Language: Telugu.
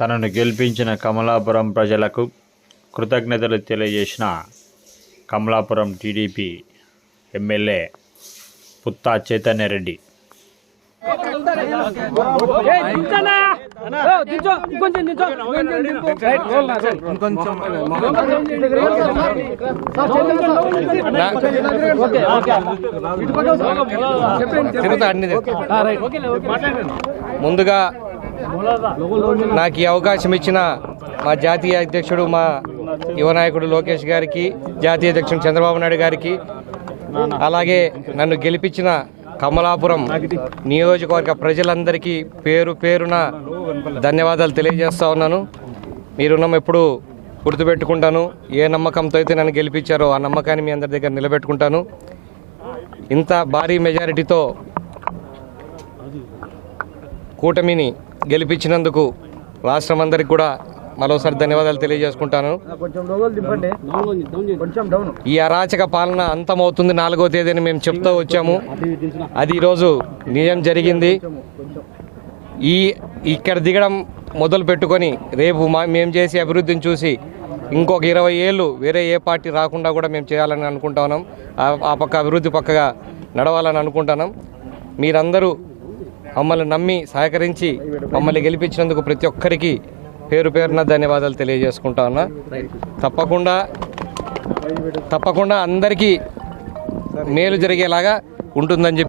తనను గెలిపించిన కమలాపురం ప్రజలకు కృతజ్ఞతలు తెలియజేసిన కమలాపురం టీడీపీ ఎమ్మెల్యే పుత్తా చైతన్యరెడ్డి. ముందుగా నాకు ఈ అవకాశం ఇచ్చిన మా జాతీయ అధ్యక్షుడు మా యువ నాయకుడు లోకేష్ గారికి, జాతీయ అధ్యక్షుడు చంద్రబాబు నాయుడు గారికి, అలాగే నన్ను గెలిపించిన కమలాపురం నియోజకవర్గ ప్రజలందరికీ పేరు పేరున ధన్యవాదాలు తెలియజేస్తా ఉన్నాను. మీ రుణం ఎప్పుడు గుర్తుపెట్టుకుంటాను. ఏ నమ్మకంతో అయితే నన్ను గెలిపించారో ఆ నమ్మకాన్ని మీ అందరి దగ్గర నిలబెట్టుకుంటాను. ఇంత భారీ మెజారిటీతో కూటమిని గెలిపించినందుకు రాష్ట్రం అందరికి కూడా మరోసారి ధన్యవాదాలు తెలియజేసుకుంటాను. ఈ అరాచక పాలన అంతమవుతుంది 4వ తేదీని మేము చెప్తూ వచ్చాము. అది ఈరోజు నిజం జరిగింది. ఇక్కడ దిగడం మొదలు పెట్టుకొని రేపు మేము చేసే అభివృద్ధిని చూసి ఇంకొక 20 ఏళ్ళు వేరే ఏ పార్టీ రాకుండా కూడా మేము చేయాలని అనుకుంటున్నాం. ఆ పక్క అభివృద్ధి పక్కగా నడవాలని అనుకుంటున్నాం. మీరందరూ మమ్మల్ని నమ్మి సహకరించి మమ్మల్ని గెలిపించినందుకు ప్రతి ఒక్కరికి పేరు పేరున ధన్యవాదాలు తెలియజేసుకుంటా ఉన్నా. తప్పకుండా అందరికీ మేలు జరిగేలాగా ఉంటుందని చెప్పి